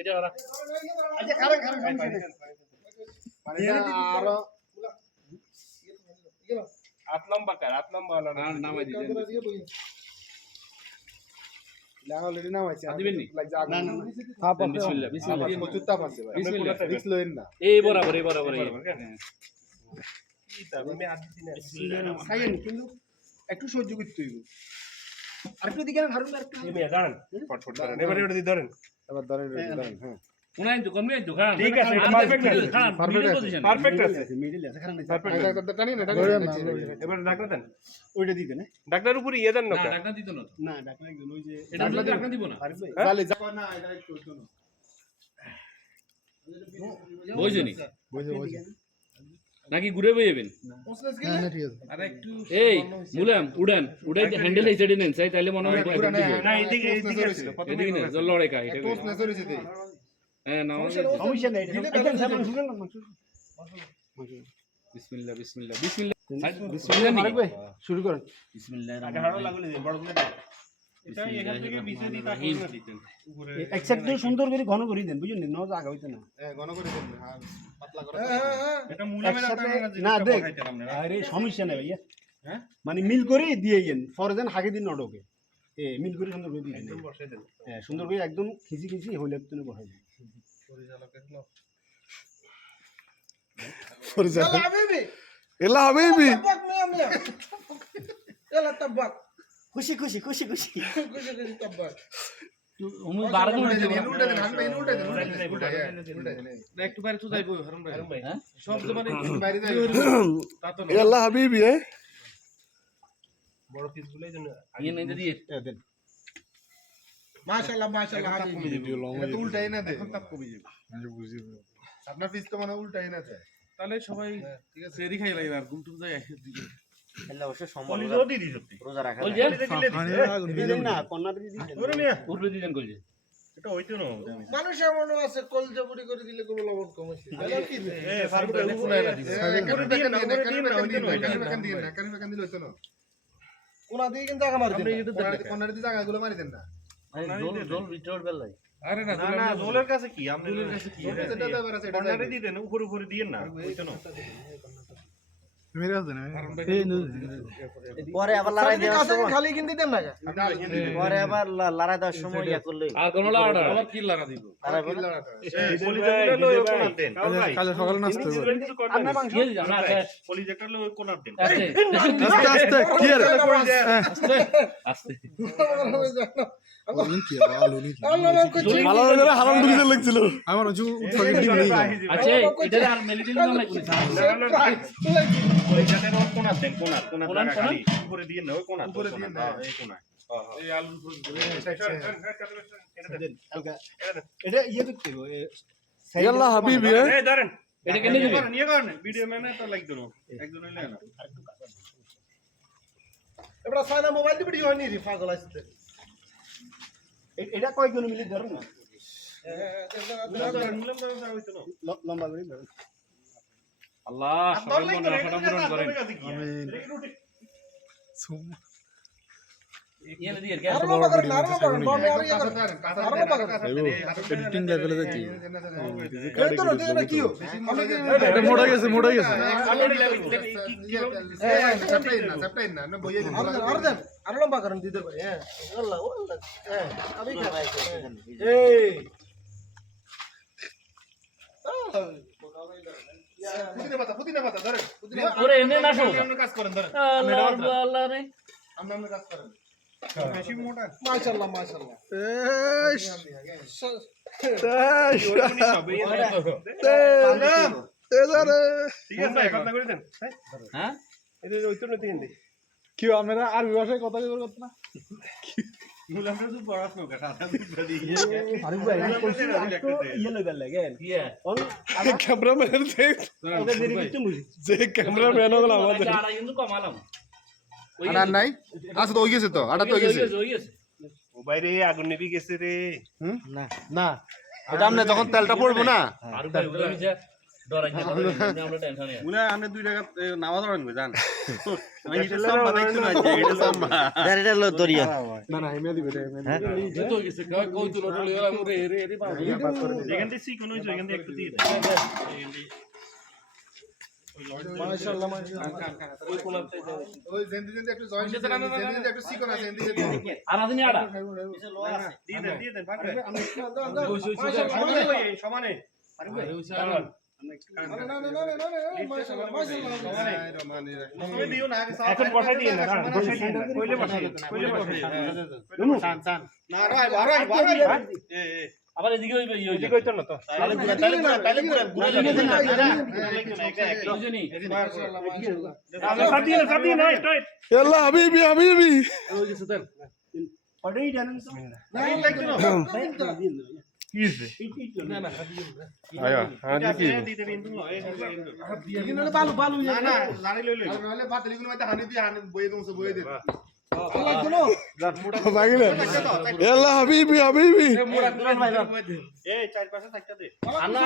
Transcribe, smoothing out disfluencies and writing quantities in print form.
এটা ওরা আচ্ছা খারাপ আর 8 লম্বা কার 8 লম্বা হলো না নামাই দিবেন লাগা অলরেডি নাম আছে দিবেন নি লাইক জাগ না বিসমিল্লাহ বিসমিল্লাহ প্রচুর তাপ আছে ভাই বিসমিল্লাহ রিস্ক লইন না এই বরাবর কি তা আমি হাত দিছি না খাইয়েন কিন্তু একটু সহ্য করতে হইব আরেকটু দিকে না হারুন আরেকটু এই মেয়ে দাঁড়ান ফটফট ধরেন এবারে ওটা দিয়ে ধরেন এবার ধরেন হ্যাঁ উনাই তো কমে তো খান ঠিক আছে, এটা perfect আছে। পারফেক্ট পজিশন পারফেক্ট আছে মিডল আছে খারাপ নাই Perfect আছে। এটা টানি না এবারে ডাক্তার দেন ওইটা দিতে না ডাক্তার উপরে ইয়ে দেন না না ডাকনা দিত না তো না ডাক্তার একজন ওই যে এটা ডাকনা দিব না আরিফ ভাই জালে যাব না এটা একটু শোনো বুঝছেন বুঝে নাকি ঘুরে বইবেন না ঠিক আছে আরে একটু এই মুলাম উড়ান উড়াই হ্যান্ডেল এই সাইডে নেন চাই তাইলে মনে হয় না এদিকে ছিল এদিকে না জল লড়াই কা এটা টোস না সরিছে দে হ্যাঁ না সমস্যা নাই একদম সামনে শুনুন না বিসমিল্লাহ বিসমিল্লাহ বিসমিল্লাহ বিসমিল্লাহ মালিক ভাই শুরু করেন বিসমিল্লাহ আগে হাড়ো লাগুলে দিন বড় করে এটা এখান থেকে বিছে দিই তারপর না দিতেন উপরে এক্সাক্টলি সুন্দর করে ঘন করে দেন বুঝলেন ন জায়গা হইতো না ঘন করে দেন আর পাতলা করে এটা মুলা মেলা না দেখ আরে সমস্যা নাই ভাইয়া হ্যাঁ মানে মিল করে দিয়ে গেন ফরজেন হাগে দিন নডকে মিল করে সুন্দর করে দিয়ে দেন বসে দেন হ্যাঁ সুন্দর করে একদম খিচি খিচি হইলে তুমি বসাই দেন পরিচালকের লোক يلا حبيبي يلا حبيبي طبق مية يلا طبق খুশি খুশি খুশি খুশি كل طبق উনি 12 মিনিট একটু বাইরে তো যাইবো হারুন ভাই হ্যাঁ সব জমানে বাইরে যাই তা তো يلا حبيبي বড় পিসগুলোই জন্য আগে নেই দিয়ে দেন মাশাআল্লাহ মাশাআল্লাহ হাবিবি এটা উল্টাই না দে এখন তাপ কমে যাবে আমি বুঝি আপনার পিস তো মানে উল্টাই না যায় তাহলে সবাই ঠিক আছে সেরি খাই লাগবে আর ঘুমটুম যাই দিকে আল্লাহ অবশ্য সম্ভব কলিজও দি দি সত্যি রোজা রাখা কই যে দেন না কন্যা দিয়ে দিন ওরে মিয়া উপরে দিবেন কই যে এটা হইতো না মানুষ এমন আছে কলজা পুরি করে দিলে কোনো লবণ কম হইছে তাহলে কি এ ফারুক ভাই উপরে না দিছে কানি দিলে হইতো না কোনা দিয়ে কিন্তু জায়গা মার দেন কোনার দিয়ে জায়গাগুলো মারি দেন না জল জল ভিতর বেলাই আরে না না জলের কাছে কি আমনের কাছে কি এটা তো এবার আছে এটা কর্নারে দি দেন উপরে উপরে দিয়েন না হইতো না মেরে আছে না পরে আবার লড়াই দেওয়ার সময় খালি কিনতে দেন না পরে আবার লড়াই দেওয়ার সময় ইয়া করলে আর কোন লাড়া আবার কি লাগা দিব লড়াই বলে কলিজাগুলো লই কোনার দেন কাল সকালে নাস্তা আমরা মাংস কি জানা কলিজাটা লই কোনার দেন আস্তে আস্তে কি রে আস্তে ভালো করে হারাম দিতে লাগছিল আমার জু উঠে আচ্ছা এটা আর মেলিডিন নাম লাগবে কলিজাটার কোনার দেন কোনার জায়গা খালি উপরে দিয়ে না ওই কোনার উপরে দিয়ে না এই কোনার এই আলুর ফুল এটা ইয়ে করতে হবে يلا حبيبي এই ধরেন এটা কেন দিবেন নিয়ে করেন ভিডিও ম্যানে তো লাইক দিলো একজন হইলে না এবার সাইনা মোবাইল দিয়ে ভিডিও হয়নি রে পাগল আসছে এটা কয় কিলো মিলি ধরুন না লম্বা করে ধরুন আল্লাহ সবাই মনে আশাটা পূরণ করেন ইয়ে দিয়ে কে এডিটিং লেভেলে যাচ্ছি এটা মোড়া গেছে আর লম্বা করেন দিতে ভাই হ্যাঁ আল্লাহ আল্লাহ হ্যাঁ আমি খাই এই পুদিনা পাতা ধরেন ওরে এনে না শো কাজ করেন ধরেন আল্লাহ আল্লাহ রে আমরা কাজ করেন বেশি মোটা মাশাআল্লাহ মাশাআল্লাহ ঠিক আছে কথা করে দেন হ্যাঁ এটা ওইতো না তিন দি কি আপনারা আরবি ভাষায় কথা বলতে করতে না মুলামটা তো পড়াশোনা কথা আরে ভাই তো ইয়ে লইবার লাগে ইয়ে অন ক্যামেরাম্যান ওকে দেরি করতে মুজি যে ক্যামেরাম্যান হলো আমাদের আড়া কিন্তু কমালাম আটা নাই আচ্ছা তো হই গেছে তো আটা তো হই গেছে হয়ে গেছে ও বাইরে আগুন নেবি গেছে রে না না এটা আমনে যখন তেলটা পড়বো না আর ভাই ওগুলা ডরাইতে আমরা টেনশন নেই মুনা আমরা দুই টাকা নামাজ পড়েন জান আমি এটা সাম্বা দেখছো না এটা সাম্বা এটা লো দরিয়া না না হেমে দিবে যেত গেছে কই তুলো টলি ওরা রে রে রে পাও এখান থেকে কোন হইছে এখান থেকে একটু দিয়ে দে মাশাআল্লাহ মাশাআল্লাহ ওই কোলাতে ওই জেন্দি জেন্দি একটু জয়েন্ট জেন্দি একটু সিকন আছে জেন্দি জেন্দি আর আদিনি আড়া দিয়ে দেন ভাগ করে মাশাআল্লাহ সমানে তুমি দিও না এখন বসাই দিয়ে না বসাই দিয়ে কইলে বসাই না রাই আবার এদিকে হইবে এদিকে কইতো না তো তাহলে ঘুরে দুজনি সাথী না স্ট্রেট يلا حبيبي حبيبي ওই গেছে দেন পড়েই জানেন তো কি হইছে না না আয়া হ্যাঁ দেখি দিতে বিন্দু এখানে বালু বালু না না জানি লই লই নাহলে ভাত লিগুন মধ্যে হানি দিয়ে হানি বই দমছে বই দে লাগলো يلا حبيبي حبيبي মোড়া করে ভাই এই চার পাশে থাকতে দে আল্লাহ